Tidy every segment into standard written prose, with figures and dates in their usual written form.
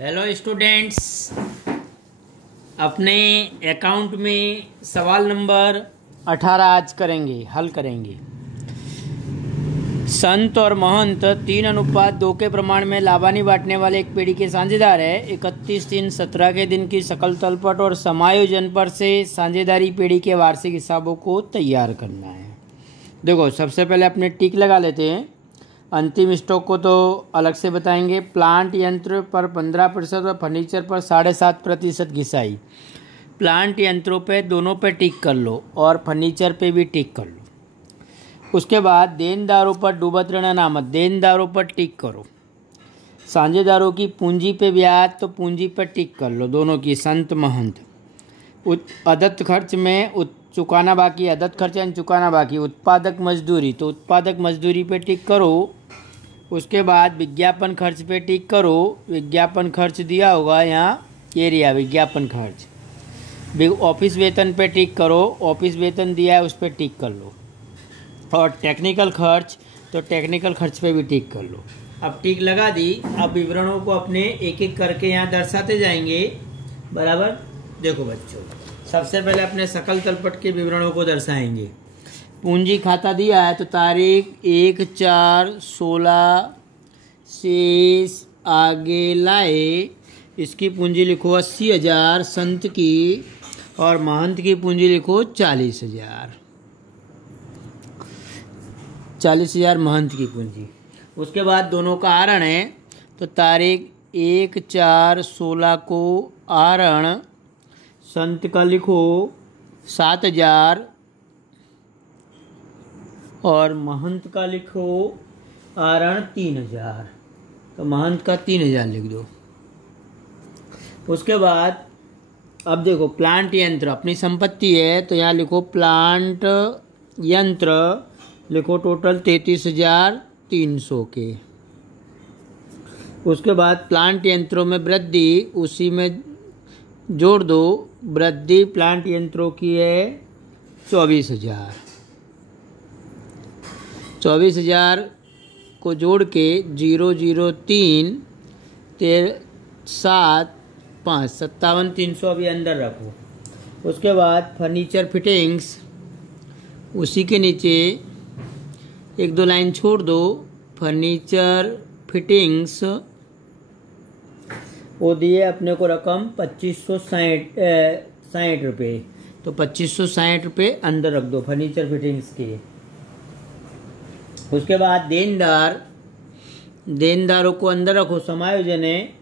Hello students, अपने account में सवाल नंबर 18 आज हल करेंगे। संत और महंत 3:2 के प्रमाण में लाभानी बांटने वाले एक पीढ़ी के साझेदार है। 31/3/17 के दिन की सकल तलपट और समायोजन पर से साझेदारी पीढ़ी के वार्षिक हिसाबों को तैयार करना है। देखो, सबसे पहले अपने टिक लगा लेते हैं। अंतिम स्टॉक को तो अलग से बताएंगे। प्लांट यंत्र पर 15% और फर्नीचर पर 7.5% घिसाई। प्लांट यंत्रों पे दोनों पे टिक कर लो और फर्नीचर पे भी टिक कर लो। उसके बाद देनदारों पर डूबत ऋण अनामत, देनदारों पर टिक करो। साझेदारों की पूंजी पे ब्याज, तो पूंजी पर टिक कर लो दोनों की, संत महंत। अदत्त खर्च में चुकाना बाकी, अदत्त खर्च यानी चुकाना बाकी। उत्पादक मजदूरी, तो उत्पादक मजदूरी पे टिक करो। उसके बाद विज्ञापन खर्च पे टिक करो। विज्ञापन खर्च दिया होगा यहाँ, एरिया विज्ञापन खर्च। ऑफिस वेतन पे टिक करो, ऑफिस वेतन दिया है उस पर टिक कर लो। और टेक्निकल खर्च, तो टेक्निकल खर्च पे भी टिक कर लो। अब टिक लगा दी। अब विवरणों को अपने एक एक करके यहाँ दर्शाते जाएंगे, बराबर। देखो बच्चों, सबसे पहले अपने सकल तलपट के विवरणों को दर्शाएंगे। पूंजी खाता दिया है तो तारीख 1/4/16 शेष आगे लाए। इसकी पूंजी लिखो 80,000 संत की, और महंत की पूंजी लिखो 40,000। 40,000 महंत की पूंजी। उसके बाद दोनों का आहरण है तो तारीख 1/4/16 को आहरण संत का लिखो 7,000 और महंत का लिखो आहरण 3,000। तो महंत का 3,000 लिख दो। उसके बाद अब देखो, प्लांट यंत्र अपनी संपत्ति है तो यहाँ लिखो प्लांट यंत्र, लिखो टोटल 33,300 के। उसके बाद प्लांट यंत्रों में वृद्धि, उसी में जोड़ दो। वृद्धि प्लांट यंत्रों की है 24,000। 24,000 को जोड़ के 003 7 5 57,300 अभी अंदर रखो। उसके बाद फर्नीचर फिटिंग्स, उसी के नीचे 1-2 लाइन छोड़ दो। फर्नीचर फिटिंग्स वो दिए अपने को रकम 2560 रुपये, तो 2560 रुपये अंदर रख दो फर्नीचर फिटिंग्स के। उसके बाद देनदारों को अंदर रखो। समायोजन है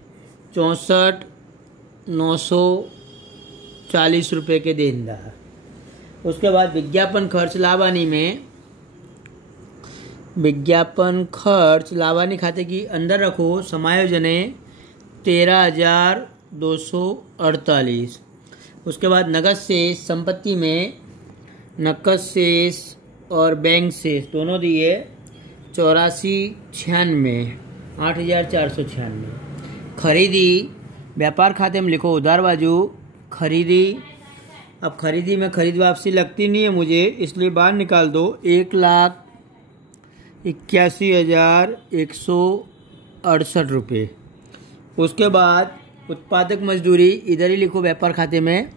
64,940 रुपये के देनदार। उसके बाद विज्ञापन खर्च लाभानी में, विज्ञापन खर्च लाभानी खाते की अंदर रखो। समायोजन है 13,248। उसके बाद नकद शेष, संपत्ति में नकद शेष और बैंक शेष दोनों दिए 84,96, 8,496। खरीदी व्यापार खाते में लिखो उधार बाजू खरीदी। अब खरीदी में खरीद वापसी लगती नहीं है मुझे, इसलिए बाहर निकाल दो। 1,81,168 रुपये। उसके बाद उत्पादक मजदूरी इधर ही लिखो व्यापार खाते में।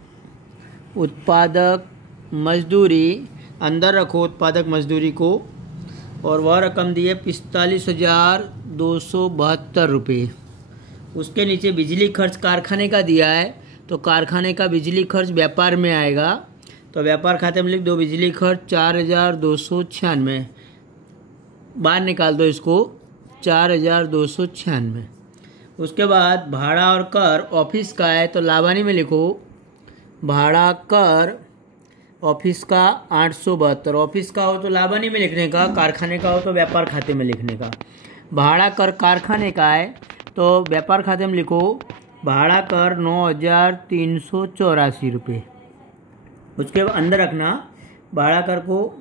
उत्पादक मजदूरी अंदर रखो उत्पादक मजदूरी को, और वह रकम दी है 45,272 रुपये। उसके नीचे बिजली खर्च कारखाने का दिया है तो कारखाने का बिजली खर्च व्यापार में आएगा, तो व्यापार खाते में लिख दो बिजली खर्च 4,296। बाहर निकाल दो इसको, 4,296। उसके बाद भाड़ा और कर ऑफिस का है तो लाभानी में लिखो भाड़ा कर ऑफिस का 872। ऑफिस का हो तो लाभानी में लिखने का, कारखाने का हो तो व्यापार खाते में लिखने का। भाड़ा कर कारखाने का है तो व्यापार खाते में लिखो भाड़ा कर 9,384 रुपये। उसके अंदर रखना। भाड़ा कर को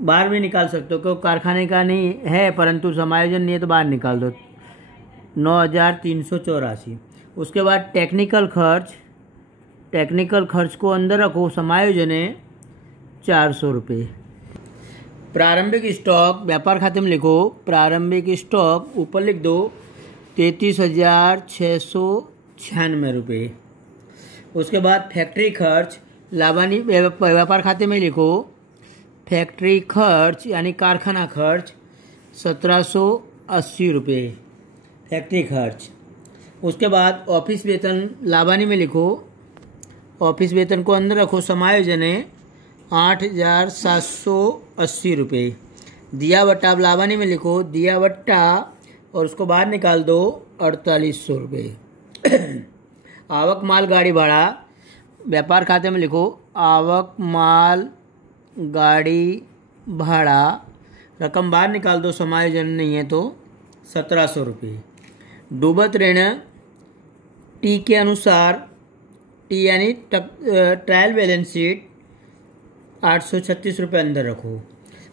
बाहर भी निकाल सकते हो क्योंकि कारखाने का नहीं है, परंतु समायोजन नहीं है तो बाहर निकाल दो 9,384। उसके बाद टेक्निकल खर्च को अंदर रखो। समायोजन है 400 रुपये। प्रारंभिक स्टॉक व्यापार खाते में लिखो प्रारंभिक स्टॉक, ऊपर लिख दो ₹33,696। उसके बाद फैक्ट्री खर्च लाभानी व्यापार खाते में लिखो, फैक्ट्री खर्च यानी कारखाना खर्च ₹1780 फैक्ट्री खर्च। उसके बाद ऑफिस वेतन लाभानी में लिखो, ऑफिस वेतन को अंदर रखो, समायोजन है ₹8,780। दिया वट्टा अब लाभानी में लिखो, दिया वट्टा और उसको बाहर निकाल दो ₹4800। आवक माल गाड़ी भाड़ा व्यापार खाते में लिखो, आवक माल गाड़ी भाड़ा, रकम बाहर निकाल दो, समायोजन नहीं है तो ₹1700। डूबत ऋण टी के अनुसार, टी यानी ट्रायल बैलेंस शीट ₹836 अंदर रखो।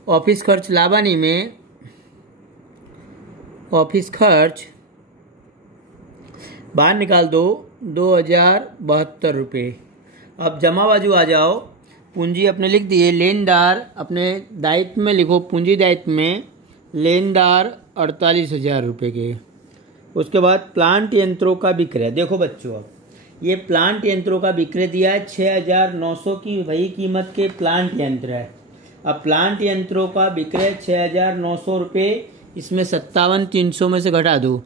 ऑफिस खर्च लाभानी में, ऑफिस खर्च बाहर निकाल दो ₹2072। अब जमा बाजू आ जाओ, पूंजी अपने लिख दिए, लेनदार अपने दायित्व में लिखो, पूंजी दायित्व में लेनदार ₹48,000 के। उसके बाद प्लांट यंत्रों का विक्रय, देखो बच्चों अब ये प्लांट यंत्रों का विक्रय दिया है 6,900 की वही कीमत के प्लांट यंत्र है। अब प्लांट यंत्रों का विक्रय ₹6,900, इसमें 57,300 में से घटा दो,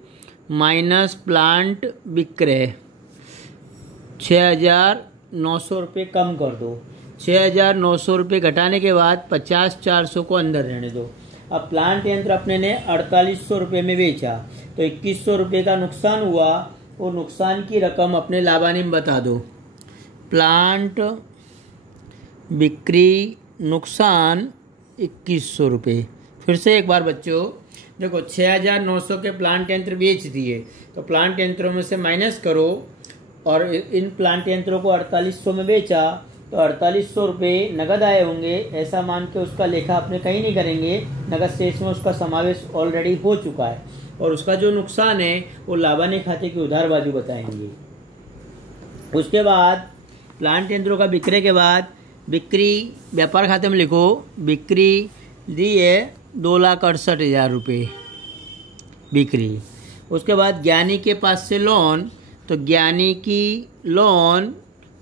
माइनस प्लांट विक्रय ₹6,900 कम कर दो। ₹6,900 घटाने के बाद 50,400 को अंदर रहने दो। अब प्लांट यंत्र अपने ने ₹4800 में बेचा तो ₹2100 का नुकसान हुआ, और नुकसान की रकम अपने लाभानी में बता दो। प्लांट बिक्री नुकसान ₹2100। फिर से एक बार बच्चों देखो, 6,900 के प्लांट यंत्र बेच दिए तो प्लांट यंत्रों में से माइनस करो, और इन प्लांट यंत्रों को 4800 में बेचा तो ₹4800 नगद आए होंगे, ऐसा मान के उसका लेखा अपने कहीं नहीं करेंगे, नगद शेष में उसका समावेश ऑलरेडी हो चुका है, और उसका जो नुकसान है वो लाभानी खाते की उधार बाजू बताएंगे। उसके बाद प्लांट यंत्रों का विक्रय के बाद बिक्री व्यापार खाते में लिखो, बिक्री दी है ₹2,68,000 बिक्री। उसके बाद ज्ञानी के पास से लोन, तो ज्ञानी की लोन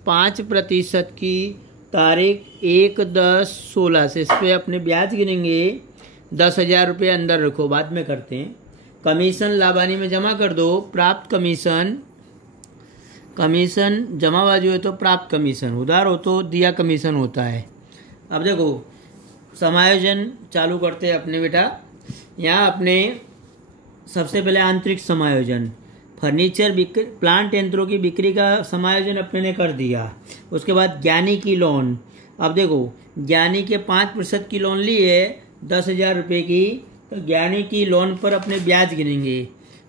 5% की तारीख 1/10/16 से, इस पर अपने ब्याज गिनेंगे, ₹10,000 अंदर रखो, बाद में करते हैं। कमीशन लाभानी में जमा कर दो, प्राप्त कमीशन, कमीशन जमा बाजू है तो प्राप्त कमीशन, उधार हो तो दिया कमीशन होता है। अब देखो समायोजन चालू करते हैं अपने बेटा। यहाँ अपने सबसे पहले आंतरिक समायोजन, फर्नीचर बिक्री, प्लांट यंत्रों की बिक्री का समायोजन अपने ने कर दिया। उसके बाद ज्ञानी की लोन, अब देखो ज्ञानी के 5% की लोन ली है ₹10,000 की, तो ज्ञानी की लोन पर अपने ब्याज गिनेंगे।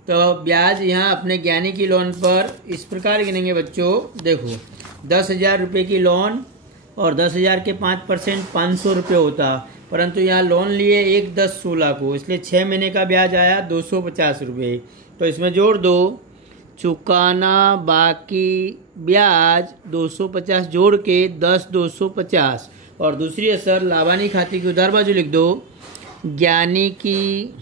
तो ब्याज यहाँ अपने ज्ञानी की लोन पर इस प्रकार गिनेंगे बच्चों, देखो ₹10,000 की लोन और 10,000 के 5% ₹500 होता, परंतु यहाँ लोन लिए 1/10/16 को, इसलिए 6 महीने का ब्याज आया ₹250। तो इसमें जोड़ दो, चुकाना बाकी ब्याज 250 जोड़ के 10,250, और दूसरी असर लाभानी खाते की उधार बाजू लिख दो, ज्ञानी की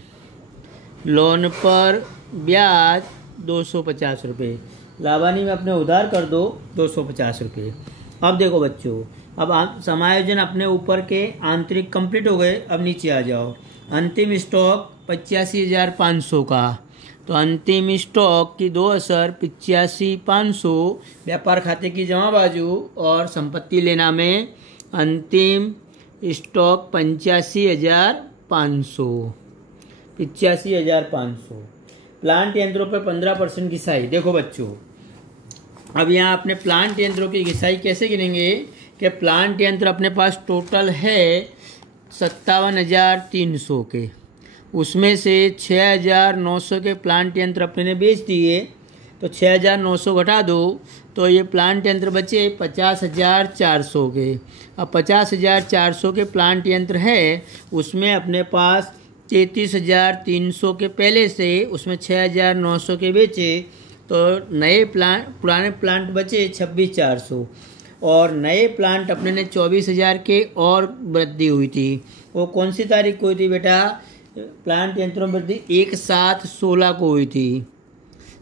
लोन पर ब्याज ₹250, लाभानी में अपने उधार कर दो ₹250। अब देखो बच्चों, अब समायोजन अपने ऊपर के आंतरिक कंप्लीट हो गए। अब नीचे आ जाओ, अंतिम स्टॉक 85,500 का, तो अंतिम स्टॉक की दो असर 85,500 व्यापार खाते की जमा बाजू और संपत्ति लेना में अंतिम स्टॉक 85,500, 85,500। प्लांट यंत्रों पर 15% घिसाई, देखो बच्चों अब यहाँ अपने प्लांट यंत्रों की घिसाई कैसे गिनेंगे कि प्लांट यंत्र अपने पास टोटल है 57,300 के, उसमें से 6,900 के प्लांट यंत्र अपने ने बेच दिए, तो 6,900 घटा दो तो ये प्लांट यंत्र बचे 50,400 के। अब 50,400 के प्लांट यंत्र है, उसमें अपने पास 33,300 के पहले से, उसमें 6,900 के बेचे, तो नए प्लांट, पुराने प्लांट बचे 26,400, और नए प्लांट अपने ने 24,000 के और वृद्धि हुई थी। वो कौन सी तारीख को हुई थी बेटा? प्लांट यंत्रों में वृद्धि 1/7/16 को हुई थी,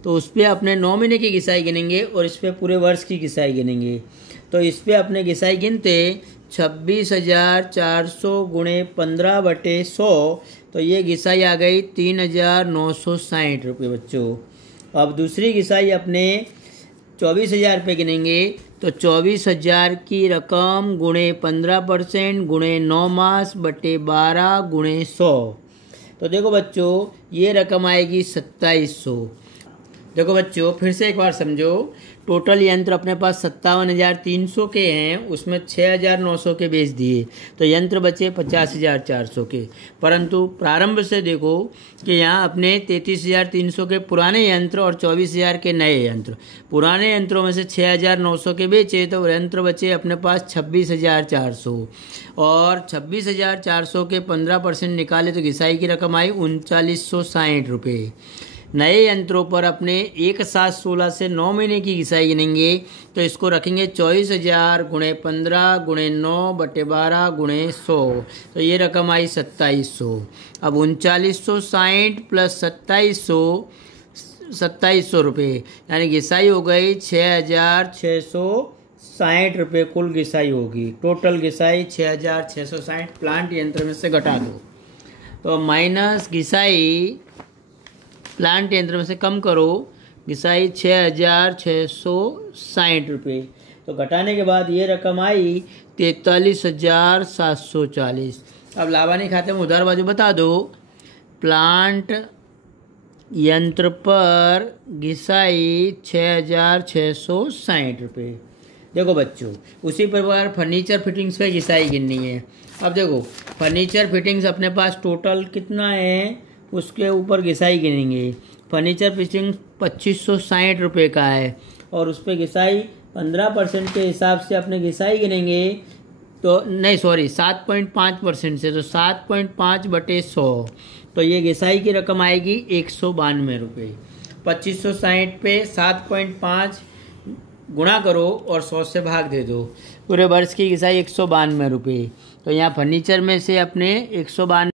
तो उस पर अपने 9 महीने की घिसाई गिनेंगे और इस पर पूरे वर्ष की घिसाई गिनेंगे। तो इस पर अपने घिसाई गिनते 26,400 गुणे 15/100, तो ये घिसाई आ गई 3,960 रुपये बच्चों। अब दूसरी घिसाई अपने 24,000 रुपये गिनेंगे, तो 24,000 की रकम गुणे 15% गुणे 9 मास बटे 12 गुणे 100, तो देखो बच्चों ये रकम आएगी 2700। देखो बच्चों फिर से एक बार समझो, टोटल यंत्र अपने पास 57,300 के हैं, उसमें 6,900 के बेच दिए तो यंत्र बचे 50,400 के। परंतु प्रारंभ से देखो कि यहाँ अपने 33,300 के पुराने यंत्र और 24,000 के नए यंत्र, पुराने यंत्रों में से 6,900 के बेचे तो यंत्र बचे अपने पास 26,400, और 26,400 के 15% निकाले तो घिसाई की रकम आई 3960 रुपये। नए यंत्रों पर अपने 1/7/16 से 9 महीने की घिसाई गिनेंगे, तो इसको रखेंगे 24,000 गुणे 15 गुणे 9 बटे 12 गुणे 100, तो ये रकम आई 2700। अब 3960 प्लस 2700 रुपये, यानी घिसाई हो गई 6,660 रुपये कुल घिसाई होगी। टोटल घिसाई 6,660 प्लांट यंत्र में से घटा दो, तो माइनस घिसाई प्लांट यंत्र में से कम करो, घिसाई 6,660 रुपये, तो घटाने के बाद ये रकम आई 43,740। अब लाभानी खाते में उधार बाजू बता दो, प्लांट यंत्र पर घिसाई 6,660 रुपये। देखो बच्चों उसी प्रकार फर्नीचर फिटिंग्स पे घिसाई गिननी है। अब देखो फर्नीचर फिटिंग्स अपने पास टोटल कितना है, उसके ऊपर घिसाई गिनेंगे। फर्नीचर फिटिंग 2560 रुपये का है और उस पर घिसाई 15% के हिसाब से अपने घिसाई गिनेंगे, तो नहीं सॉरी 7.5% से, तो 7.5/100, तो ये घिसाई की रकम आएगी 192 रुपये। 2560 पे 7.5 गुणा करो और 100 से भाग दे दो, पूरे वर्ष की घिसाई 192 रुपये। तो यहाँ फर्नीचर में से अपने 192